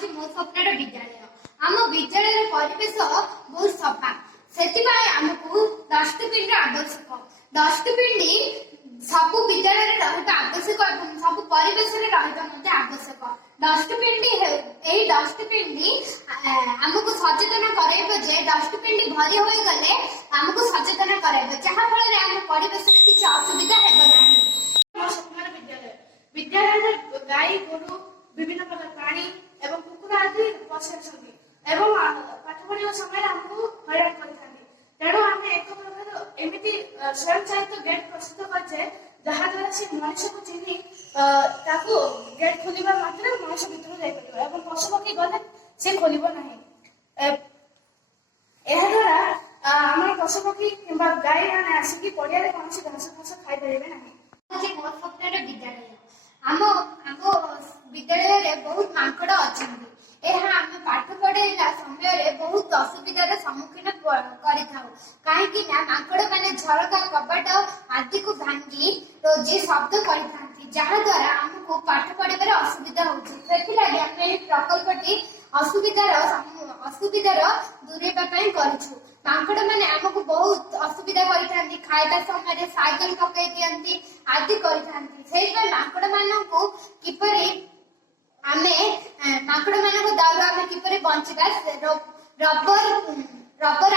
हूँ मो स्वप्नर विद्यालय। आम विद्यालय परिवेश बहुत सफा से आमको डस्टबिन आवश्यक। डस्टबिन सब विद्यालय रहा आवश्यक और सब परिवेश आवश्यक। डस्टबिन डस्टबिन आमको सचेतन कर डस्टबिन भरी हो गले आमको सचेतन कर जहाँफल आम परिवेश किसी असुविधा होना। विद्यालय गाई गोरु विभिन्न प्रकार प्राणी एवं कुकुर आदि पशु एवं पाठ पढ़ा समय आमको हैरान करते तेणु आम एक प्रकार एमती स्वयंचालित गेट प्रस्तुत करे जहाद्वारा से मनुष्य को चिन्ह गेट खोलिबा मात्र मनुष्य भीतर जापर और पशु पक्षी गले से खोल ना। आम पशु पक्षी कि गाई मैंने आसिक पड़िया कौन घास फस खाई ना। मो स्वप्नर विद्यालय आम विद्यालय बहुत माकड़ अच्छा आम पाठ पढ़ेला समय बहुत असुविधार सम्मुखीन कहीं माकड़ मैंने झरका कबाट आदि को भांगी रोजे शब्द करते जहाद्वारा आमको पाठ पढ़ार असुविधा होगी। प्रकल्पटी असुविधार दूरेवाई करूँ। माकड़ मैंने आमको बहुत असुविधा करते खाଇବା समय साइकेल पकई दिखती आदि करते माकड़ मान किपरि आमे माकड़ मान दाउर आमे किपरि बंचिबा रबर